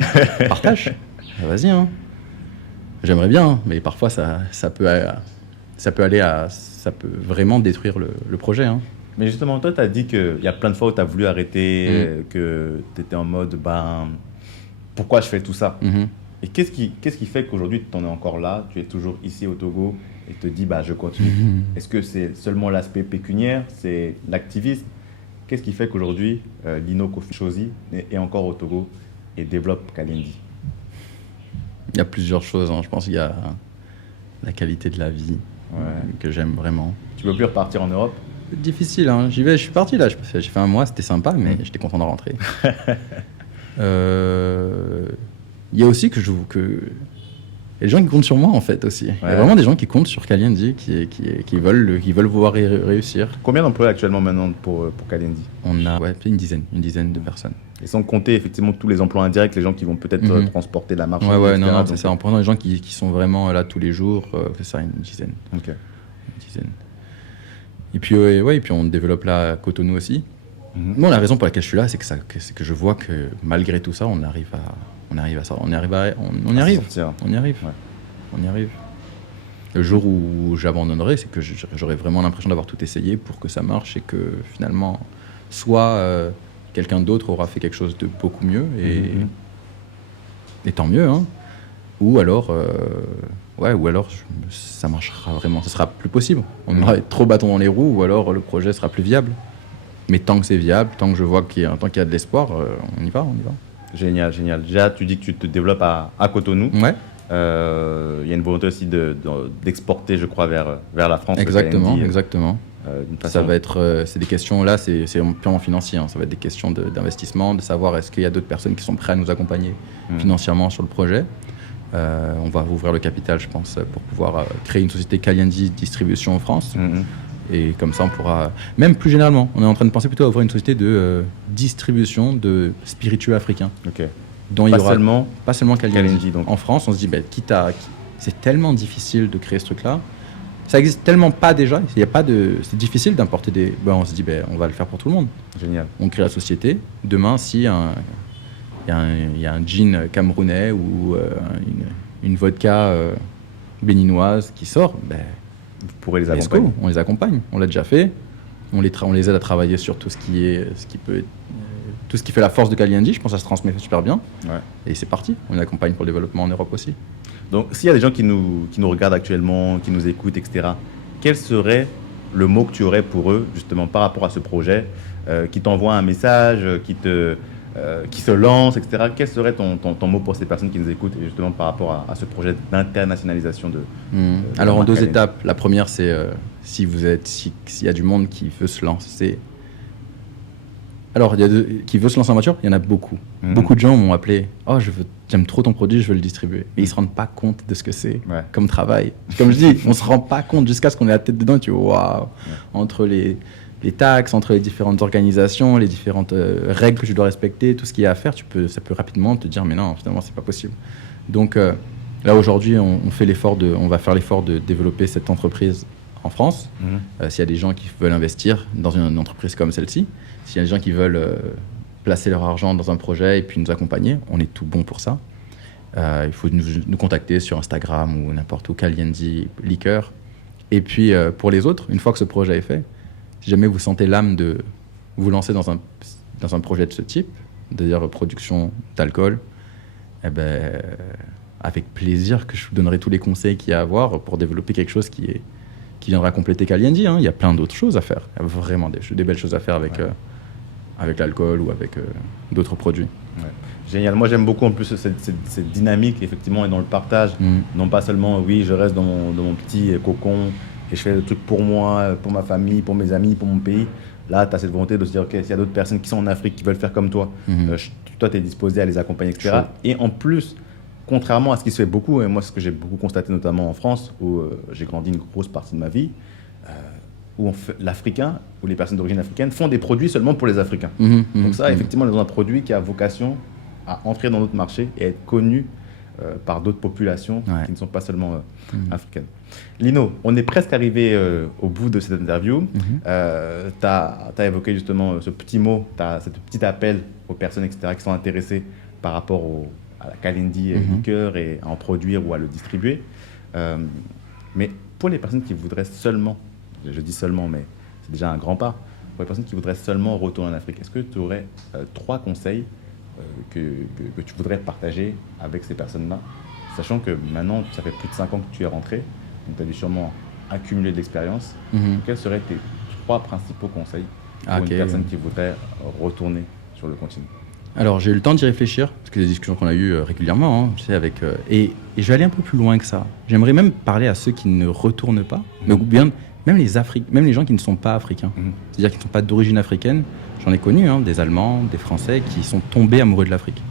Partage. Vas-y. J'aimerais bien, mais parfois ça peut vraiment détruire le projet. Mais justement, toi, tu as dit qu'il y a plein de fois où tu as voulu arrêter, que tu étais en mode pourquoi je fais tout ça? Et qu'est-ce qui fait qu'aujourd'hui tu en es encore là, tu es toujours ici au Togo et te dis je continue? Est-ce que c'est seulement l'aspect pécuniaire, c'est l'activisme? Qu'est-ce qui fait qu'aujourd'hui Lino Kofi Chosi est encore au Togo et développe Kalindi? Il y a plusieurs choses. Je pense qu'il y a la qualité de la vie que j'aime vraiment. Tu veux plus repartir en Europe? Difficile, j'y vais. Je suis parti là. J'ai fait un mois, c'était sympa, mais j'étais content de rentrer. Il y a aussi que il y a des gens qui comptent sur moi en fait aussi. Il y a vraiment des gens qui comptent sur Kalindi, qui veulent voir réussir. Combien d'employés actuellement maintenant pour Kalindi? On a une dizaine de personnes. Et sans compter effectivement tous les emplois indirects, les gens qui vont peut-être transporter la marchandise. Non, c'est ça. En prenant les gens qui sont vraiment là tous les jours, c'est ça, une dizaine. Ok. Une dizaine. Et puis et puis on développe là à Cotonou aussi. Moi, la raison pour laquelle je suis là, c'est que je vois que malgré tout ça, on y arrive. Le jour où j'abandonnerai, c'est que j'aurai vraiment l'impression d'avoir tout essayé pour que ça marche et que finalement, soit quelqu'un d'autre aura fait quelque chose de beaucoup mieux et tant mieux, ou alors ça marchera vraiment, ça sera plus possible. On aura trop bâton dans les roues, ou alors le projet sera plus viable. Mais tant que c'est viable, tant que je vois qu'il y a de l'espoir, on y va. Génial. Déjà, tu dis que tu te développes à Cotonou. Ouais. Il y a une volonté aussi d'exporter, je crois, vers la France. Exactement. Ça va être, c'est des questions, là, c'est purement financier. Ça va être des questions d'investissement, de savoir est-ce qu'il y a d'autres personnes qui sont prêtes à nous accompagner financièrement sur le projet. On va ouvrir le capital, je pense, pour pouvoir créer une société Kalindi Distribution en France. Et comme ça, on pourra... Même plus généralement, on est en train de penser plutôt à ouvrir une société de distribution de spiritueux africains. Ok. Dont il y aura pas seulement Kalindi. En France, on se dit, c'est tellement difficile de créer ce truc-là. Ça existe tellement pas déjà. C'est difficile d'importer des... on se dit, on va le faire pour tout le monde. Génial. On crée la société. Demain, si il y a un gin camerounais ou une vodka béninoise qui sort, vous pourrez les accompagner. On les accompagne. On l'a déjà fait. On les aide à travailler sur tout ce qui peut tout ce qui fait la force de Kalyanji, je pense que ça se transmet super bien. Ouais. Et c'est parti. On accompagne pour le développement en Europe aussi. Donc, s'il y a des gens qui nous regardent actuellement, qui nous écoutent, etc., quel serait le mot que tu aurais pour eux, justement, par rapport à ce projet, qui t'envoie un message, qui se lance, etc. Quel serait ton mot pour ces personnes qui nous écoutent, et justement, par rapport à ce projet d'internationalisation de Alors, en marque 2 Kalyanji? étapes. La première, c'est s'il y a du monde qui veut se lancer. Alors, qui veut se lancer en voiture, il y en a beaucoup. Beaucoup de gens m'ont appelé. Oh, j'aime trop ton produit, je veux le distribuer. Et ils se rendent pas compte de ce que c'est comme travail. Comme je dis, on se rend pas compte jusqu'à ce qu'on ait la tête dedans. Et tu vois, waouh, entre les taxes, entre les différentes organisations, les différentes règles que je dois respecter, tout ce qu'il y a à faire, ça peut rapidement te dire, mais non, finalement, c'est pas possible. Donc là, aujourd'hui, on va faire l'effort de développer cette entreprise en France. S'il y a des gens qui veulent investir dans une entreprise comme celle-ci, s'il y a des gens qui veulent placer leur argent dans un projet et puis nous accompagner, on est tout bon pour ça. Il faut nous contacter sur Instagram ou n'importe où, Kalyanji Liqueur. Et puis, pour les autres, une fois que ce projet est fait, si jamais vous sentez l'âme de vous lancer dans un projet de ce type, c'est-à-dire production d'alcool, eh ben, avec plaisir que je vous donnerai tous les conseils qu'il y a à avoir pour développer quelque chose qui viendra compléter Kalyanji. Il y a plein d'autres choses à faire. Il y a vraiment des belles choses à faire avec l'alcool ou avec d'autres produits. Ouais. Génial. Moi, j'aime beaucoup en plus cette dynamique, effectivement, et dans le partage. Non pas seulement, oui, je reste dans mon petit cocon et je fais le truc pour moi, pour ma famille, pour mes amis, pour mon pays. Là, tu as cette volonté de se dire, OK, s'il y a d'autres personnes qui sont en Afrique, qui veulent faire comme toi, toi, tu es disposé à les accompagner, etc. Sure. Et en plus, contrairement à ce qui se fait beaucoup, et moi, ce que j'ai beaucoup constaté, notamment en France, où j'ai grandi une grosse partie de ma vie, où l'Africain, ou les personnes d'origine africaine, font des produits seulement pour les Africains. Donc ça, effectivement, ils ont un produit qui a vocation à entrer dans notre marché et être connu par d'autres populations qui ne sont pas seulement africaines. Lino, on est presque arrivé au bout de cette interview. Tu as évoqué justement ce petit mot, ce petit appel aux personnes, etc., qui sont intéressées par rapport à la Kalyanji liqueur et à en produire ou à le distribuer. Mais pour les personnes qui voudraient seulement, je dis seulement, mais c'est déjà un grand pas, pour les personnes qui voudraient seulement retourner en Afrique, est-ce que tu aurais 3 conseils que tu voudrais partager avec ces personnes-là, sachant que maintenant, ça fait plus de 5 ans que tu es rentré, donc tu as dû sûrement accumuler de l'expérience. Quels seraient tes 3 principaux conseils pour une personne qui voudrait retourner sur le continent? Alors, j'ai eu le temps d'y réfléchir, parce que des discussions qu'on a eues régulièrement, tu sais, et je vais aller un peu plus loin que ça. J'aimerais même parler à ceux qui ne retournent pas, mais bien, même les gens qui ne sont pas africains, c'est-à-dire qui ne sont pas d'origine africaine. J'en ai connu, des Allemands, des Français qui sont tombés amoureux de l'Afrique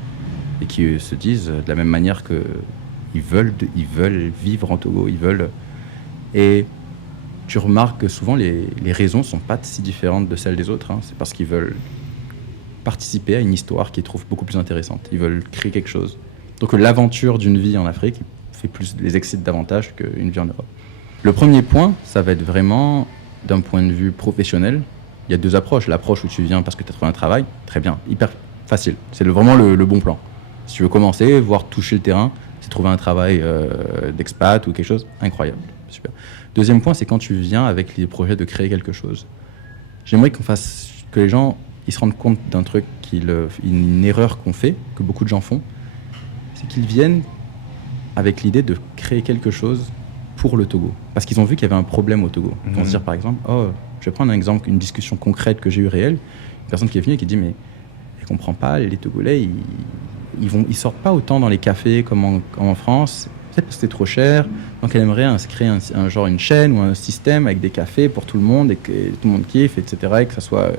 et qui se disent de la même manière qu'ils veulent vivre en Togo, Et tu remarques que souvent les raisons ne sont pas si différentes de celles des autres. C'est parce qu'ils veulent participer à une histoire qu'ils trouvent beaucoup plus intéressante. Ils veulent créer quelque chose. Donc l'aventure d'une vie en Afrique les excite davantage qu'une vie en Europe. Le premier point, ça va être vraiment d'un point de vue professionnel. Il y a 2 approches. L'approche où tu viens parce que tu as trouvé un travail, très bien, hyper facile. C'est vraiment le bon plan. Si tu veux commencer, voir toucher le terrain, c'est trouver un travail d'expat ou quelque chose, incroyable, super. Deuxième point, c'est quand tu viens avec les projets de créer quelque chose. J'aimerais que les gens ils se rendent compte d'un truc, une erreur qu'on fait, que beaucoup de gens font, c'est qu'ils viennent avec l'idée de créer quelque chose pour le Togo. Parce qu'ils ont vu qu'il y avait un problème au Togo. Ils vont se dire par exemple, je vais prendre un exemple, une discussion concrète que j'ai eue réelle, une personne qui est venue et qui dit, mais elle ne comprend pas, les Togolais, ils sortent pas autant dans les cafés comme en France, peut-être parce que c'est trop cher, donc elle aimerait créer une chaîne ou un système avec des cafés pour tout le monde et que tout le monde kiffe, etc. Et que ça soit...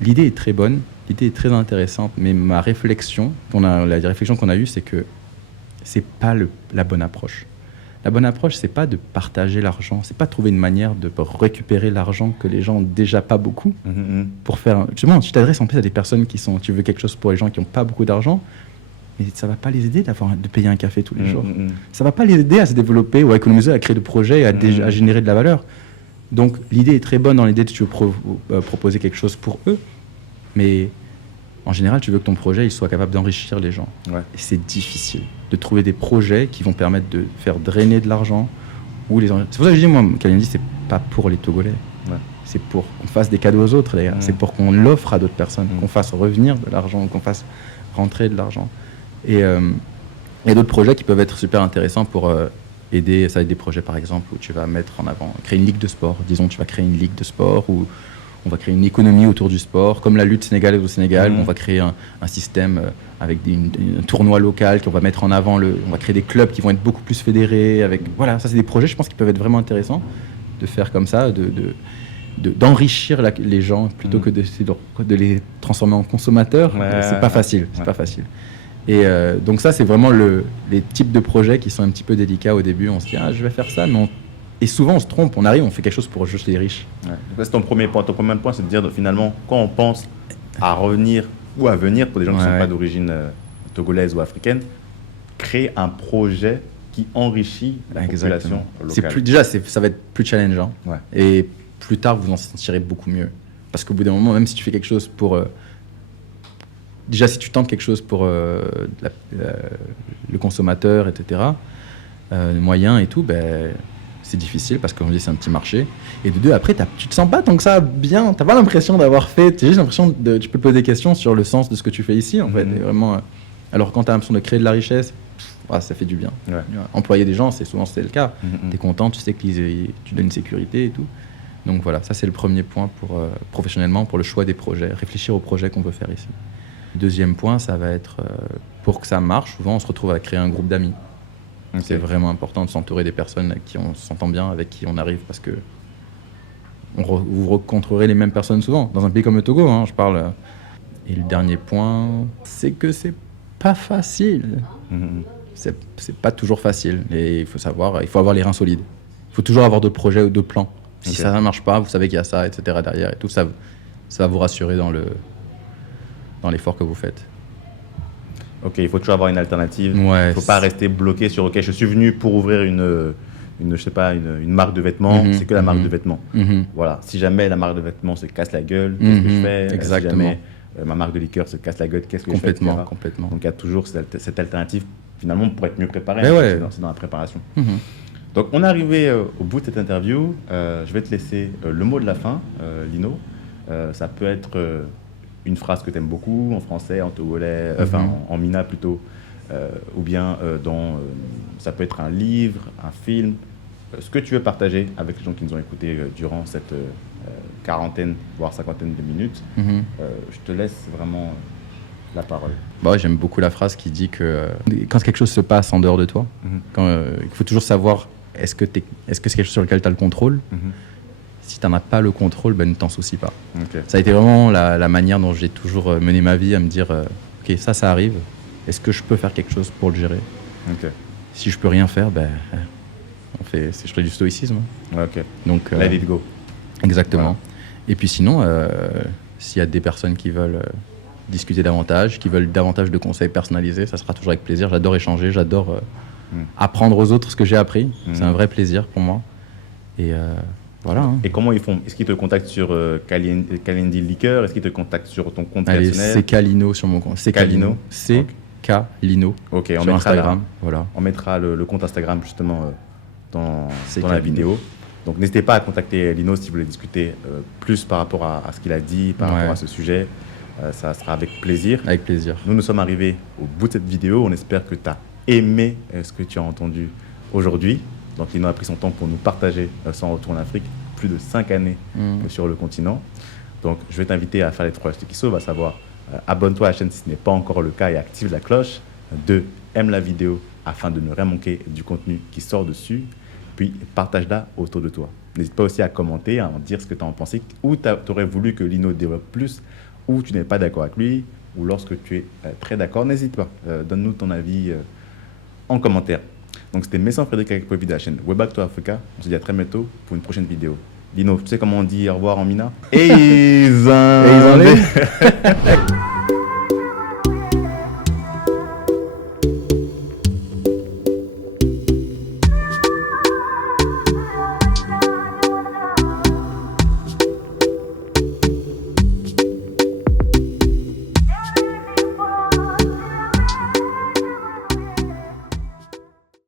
L'idée est très bonne, l'idée est très intéressante, mais la réflexion qu'on a eue, c'est que c'est pas la bonne approche. La bonne approche, c'est pas de partager l'argent, c'est pas de trouver une manière de récupérer l'argent que les gens ont déjà pas beaucoup pour faire. Justement, tu t'adresses en plus à des personnes tu veux quelque chose pour les gens qui n'ont pas beaucoup d'argent, mais ça va pas les aider de payer un café tous les jours. Ça va pas les aider à se développer ou à économiser, à créer de projets, à générer de la valeur. Donc l'idée est très bonne dans l'idée que tu veux proposer quelque chose pour eux, mais en général, tu veux que ton projet il soit capable d'enrichir les gens. Ouais. Et c'est difficile de trouver des projets qui vont permettre de faire drainer de l'argent. C'est pour ça que je dis, moi, Kalyanji, c'est pas pour les Togolais. Ouais. c'est pour qu'on fasse des cadeaux aux autres, les gars. C'est pour qu'on l'offre à d'autres personnes, qu'on fasse revenir de l'argent, qu'on fasse rentrer de l'argent. Et il y a d'autres projets qui peuvent être super intéressants pour aider. Ça va être des projets, par exemple, où tu vas mettre en avant, créer une ligue de sport. Disons, tu vas créer une ligue de sport où on va créer une économie autour du sport, comme la lutte sénégalaise au Sénégal. On va créer un système avec un tournoi local qu'on va mettre en avant. On va créer des clubs qui vont être beaucoup plus fédérés. Voilà, ça, c'est des projets, je pense, qui peuvent être vraiment intéressants de faire comme ça, d'enrichir les gens plutôt que de les transformer en consommateurs. C'est pas facile. C'est pas facile. Et donc ça, c'est vraiment les types de projets qui sont un petit peu délicats au début. On se dit, je vais faire ça, mais et souvent, on se trompe. On arrive, on fait quelque chose pour juste les riches. Ouais. C'est ton premier point. Ton premier point, c'est de dire, finalement, quand on pense à revenir ou à venir, pour des gens qui ne sont pas d'origine togolaise ou africaine, créer un projet qui enrichit la population locale. Déjà, ça va être plus challengeant. Et plus tard, vous en sentirez beaucoup mieux. Parce qu'au bout d'un moment, même si tu fais quelque chose pour... déjà, si tu tentes quelque chose pour le consommateur, etc., les moyens et tout, c'est difficile parce qu'on dit c'est un petit marché. Et de deux, après, tu te sens pas tant que ça bien. T'as pas l'impression d'avoir fait... Tu as juste l'impression tu peux te poser des questions sur le sens de ce que tu fais ici, en fait. Et vraiment, alors, quand tu as l'impression de créer de la richesse, ça fait du bien. Employer des gens, souvent c'est le cas. Tu es content, tu sais que tu donnes une sécurité et tout. Donc voilà, ça c'est le premier point pour, professionnellement, pour le choix des projets. Réfléchir aux projets qu'on veut faire ici. Deuxième point, ça va être, pour que ça marche, souvent on se retrouve à créer un groupe d'amis. C'est vraiment important de s'entourer des personnes avec qui on s'entend bien, avec qui on arrive, parce que vous rencontrerez les mêmes personnes souvent. Dans un pays comme le Togo, je parle. Et le dernier point, c'est que c'est pas facile. C'est pas toujours facile. Et il faut avoir les reins solides. Il faut toujours avoir d'autres projets ou d'autres plans. Si ça ne marche pas, vous savez qu'il y a ça, etc. derrière. Et tout ça va vous rassurer dans l'effort que vous faites. Ok, il faut toujours avoir une alternative. Il ne faut pas rester bloqué sur je suis venu pour ouvrir une marque de vêtements, c'est que la marque de vêtements. Voilà. Si jamais la marque de vêtements se casse la gueule, qu'est-ce que je fais? Exactement. Si jamais ma marque de liqueur se casse la gueule, qu'est-ce que je fais? Complètement. Donc il y a toujours cette alternative, finalement, pour être mieux préparé. C'est dans la préparation. Donc on est arrivé au bout de cette interview. Je vais te laisser le mot de la fin, Lino. Ça peut être une phrase que tu aimes beaucoup en français, en togolais, en mina plutôt, ou bien ça peut être un livre, un film, ce que tu veux partager avec les gens qui nous ont écoutés durant cette quarantaine, voire cinquantaine de minutes. Je te laisse vraiment la parole. J'aime beaucoup la phrase qui dit que quand quelque chose se passe en dehors de toi, il faut toujours savoir est-ce que c'est quelque chose sur lequel tu as le contrôle. Si tu n'en as pas le contrôle, ne t'en soucie pas. Ça a été vraiment la manière dont j'ai toujours mené ma vie, à me dire ok, ça arrive, est-ce que je peux faire quelque chose pour le gérer? Si je peux rien faire, je fais du stoïcisme. Donc, let it go. Exactement. Voilà. Et puis sinon, s'il y a des personnes qui veulent discuter davantage, qui veulent davantage de conseils personnalisés, ça sera toujours avec plaisir. J'adore échanger, j'adore apprendre aux autres ce que j'ai appris. C'est un vrai plaisir pour moi. Et voilà. Et comment ils font? Est-ce qu'ils te contactent sur Kalendi Liqueur? Est-ce qu'ils te contactent sur ton compte personnel? C'est Kalino sur mon compte. C'est Kalino. C'est Kalino. Ok, sur Instagram. Voilà. On mettra le compte Instagram justement dans la vidéo. Donc n'hésitez pas à contacter Lino si vous voulez discuter plus par rapport à ce qu'il a dit, par rapport à ce sujet. Ça sera avec plaisir. Avec plaisir. Nous sommes arrivés au bout de cette vidéo. On espère que tu as aimé ce que tu as entendu aujourd'hui. Donc Lino a pris son temps pour nous partager son retour en Afrique, plus de 5 années sur le continent. Donc je vais t'inviter à faire les 3 gestes qui sauvent, à savoir abonne-toi à la chaîne si ce n'est pas encore le cas et active la cloche. 2, aime la vidéo afin de ne rien manquer du contenu qui sort dessus. Puis partage-la autour de toi. N'hésite pas aussi à commenter, à en dire ce que tu en pensais, ou tu aurais voulu que Lino développe plus, ou tu n'es pas d'accord avec lui, ou lorsque tu es très d'accord, n'hésite pas. Donne-nous ton avis en commentaire. Donc c'était Messan Frédéric avec Poésie de la chaîne Weback to Africa. On se dit à très bientôt pour une prochaine vidéo. Lino, tu sais comment on dit au revoir en mina?